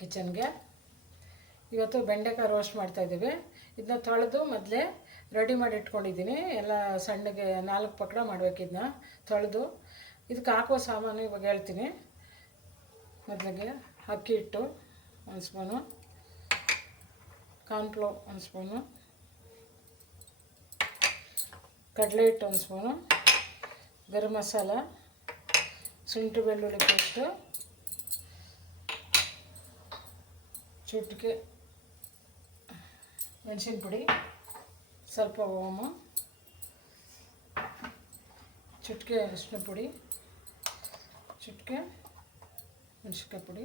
ಕಿಚನ್ಗೆ ಇವತ್ತು ಬೆಂಡೆಕಾಯಿ ರೋಸ್ಟ್ ಮಾಡ್ತಾಯಿದ್ದೀವಿ ಇದನ್ನ ತೊಳೆದು ಮೊದಲೇ ರೆಡಿ ಮಾಡಿ ಇಟ್ಕೊಂಡಿದ್ದೀನಿ. ಎಲ್ಲ ಸಣ್ಣಗೆ ನಾಲ್ಕು ಪಕ್ಕಡ ಮಾಡಬೇಕು ಇದನ್ನ ತೊಳೆದು. ಇದಕ್ಕೆ ಹಾಕೋ ಸಾಮಾನು ಇವಾಗ ಹೇಳ್ತೀನಿ. ಮೊದಲಿಗೆ ಅಕ್ಕಿ ಹಿಟ್ಟು ಒಂದು ಸ್ಪೂನು ಕಾರ್ನ್ಫ್ಲೋ ಒಂದು ಸ್ಪೂನು, ಕಡಲೆ ಹಿಟ್ಟು ಒಂದು ಸ್ಪೂನು, ಗರಂ ಮಸಾಲ, ಶುಂಠಿ ಬೆಳ್ಳುಳ್ಳಿ ಪೇಸ್ಟು ಚುಟ್ಕೆ ಮೆಣಸಿನ ಪುಡಿ, ಸ್ವಲ್ಪ ಓಮ ಚುಟ್ಕೆ ಅರಿಶಿನ ಪುಡಿ, ಚುಟ್ಕೆ ಮೆಣಸಿನ್ಕಾಯಿ ಪುಡಿ,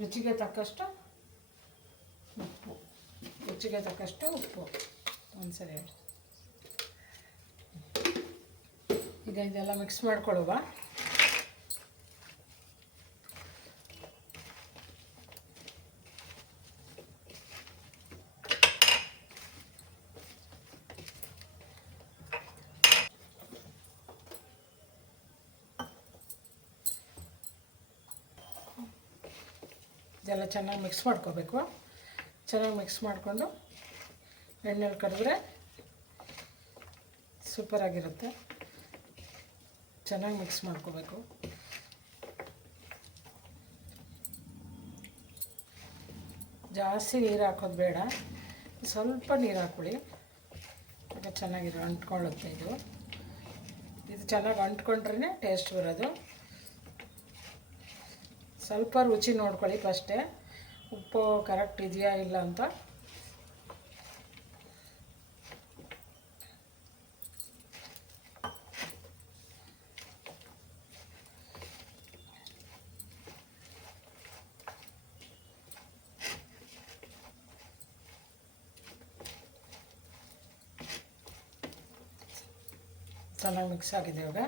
ರುಚಿಗೆ ತಕ್ಕಷ್ಟು ಉಪ್ಪು, ರುಚಿಗೆ ತಕ್ಕಷ್ಟು ಉಪ್ಪು. ಒಂದು ಸರಿ ಹೇಳಿ. ಈಗ ಇದೆಲ್ಲ ಮಿಕ್ಸ್ ಮಾಡ್ಕೊಳ್ಳುವ. ಇದೆಲ್ಲ ಚೆನ್ನಾಗಿ ಮಿಕ್ಸ್ ಮಾಡ್ಕೋಬೇಕು. ಚೆನ್ನಾಗಿ ಮಿಕ್ಸ್ ಮಾಡಿಕೊಂಡು ಎಣ್ಣೆಲಿ ಕಡಿದ್ರೆ ಸೂಪರಾಗಿರುತ್ತೆ ಚೆನ್ನಾಗಿ ಮಿಕ್ಸ್ ಮಾಡ್ಕೋಬೇಕು. ಜಾಸ್ತಿ ನೀರು ಹಾಕೋದು ಬೇಡ. ಸ್ವಲ್ಪ ನೀರು ಹಾಕ್ಕೊಳ್ಳಿ. ಚೆನ್ನಾಗಿರೋ ಅಂಟ್ಕೊಳ್ಳುತ್ತೆ ಇದು. ಇದು ಚೆನ್ನಾಗಿ ಅಂಟ್ಕೊಂಡ್ರೇ ಟೇಸ್ಟ್ ಬರೋದು. ಸ್ವಲ್ಪ ರುಚಿ ನೋಡ್ಕೊಳ್ಳಿ ಫಸ್ಟೇ ಉಪ್ಪು ಕರೆಕ್ಟ್ ಇದೆಯಾ ಇಲ್ಲ ಅಂತ. ಚೆನ್ನಾಗಿ ಮಿಕ್ಸ್ ಆಗಿದೆ ಇವಾಗ.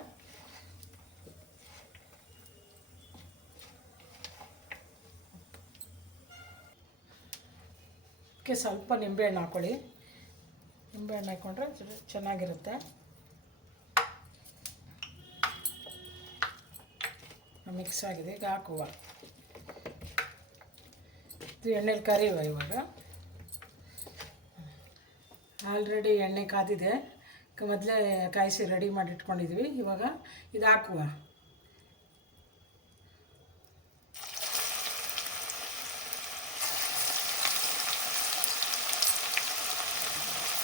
ಅದಕ್ಕೆ ಸ್ವಲ್ಪ ನಿಂಬೆಹಣ್ಣು ಹಾಕ್ಕೊಳ್ಳಿ ನಿಂಬೆಹಣ್ಣು ಹಾಕ್ಕೊಂಡ್ರೆ ಚೆನ್ನಾಗಿರುತ್ತೆ. ಮಿಕ್ಸ್ ಆಗಿದೆ, ಈಗ ಹಾಕುವ. ಇದು ಎಣ್ಣೆಲಿ ಕರಿಯುವ ಇವಾಗ. ಆಲ್ರೆಡಿ ಎಣ್ಣೆ ಕಾದಿದೆ. ಮೊದಲೇ ಕಾಯಿಸಿ ರೆಡಿ ಮಾಡಿ ಇಟ್ಕೊಂಡಿದ್ವಿ. ಇವಾಗ ಇದು ಹಾಕುವ.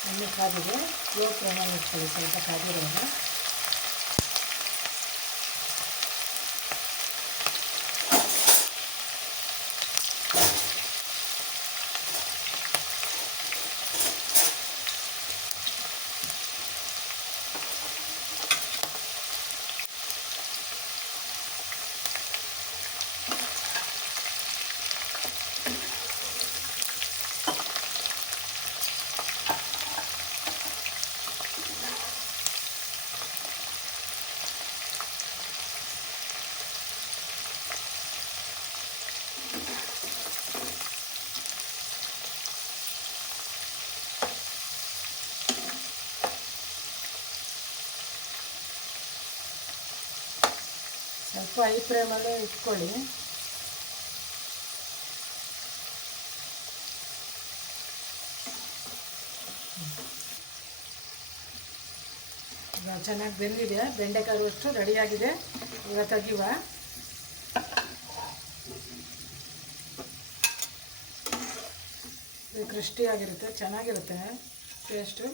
ಎಣ್ಣೆ ಕಾದಿದೆ ಲೋ ಫ್ಲೇಮಲ್ಲಿ ಇಟ್ಕೊಳ್ಳಿ ಸ್ವಲ್ಪ ಕಾದಿರೋದು ಸ್ವಲ್ಪ ಐ ಇಟ್ಕೊಳ್ಳಿ. ಚೆನ್ನಾಗಿ ಬೆಂದಿದೆ. ಬೆಂಡೆಕಾಯಿ ಅಷ್ಟು ರೆಡಿಯಾಗಿದೆ. ಈಗ ತೆಗಿವ ಕ್ರಿಸ್ಟಿಯಾಗಿರುತ್ತೆ ಚೆನ್ನಾಗಿರುತ್ತೆ. ಟೇಸ್ಟು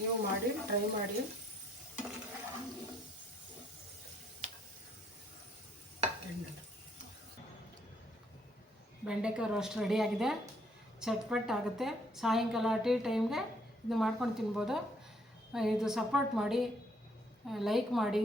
ನೀವು ಮಾಡಿ ಟ್ರೈ ಮಾಡಿ. ಬೆಂಡೆಕಾಯಿ ರೋಸ್ಟ್ ರೆಡಿಯಾಗಿದೆ ಚಟ್ಪಟ್ ಆಗುತ್ತೆ. ಸಾಯಂಕಾಲ ಟೀ ಟೈಮ್ಗೆ ಇದು ಮಾಡ್ಕೊಂಡು ತಿನ್ಬೋದು. ಇದು ಸಪೋರ್ಟ್ ಮಾಡಿ ಲೈಕ್ ಮಾಡಿ.